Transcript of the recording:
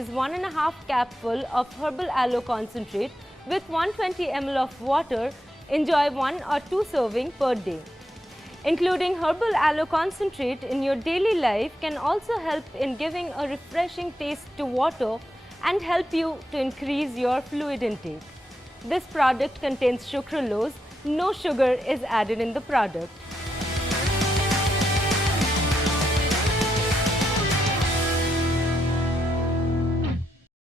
is 1.5 capful of Herbal Aloe Concentrate with 120 ml of water. Enjoy 1 or 2 servings per day. Including Herbal Aloe Concentrate in your daily life can also help in giving a refreshing taste to water and help you to increase your fluid intake. This product contains sucralose. No sugar is added in the product.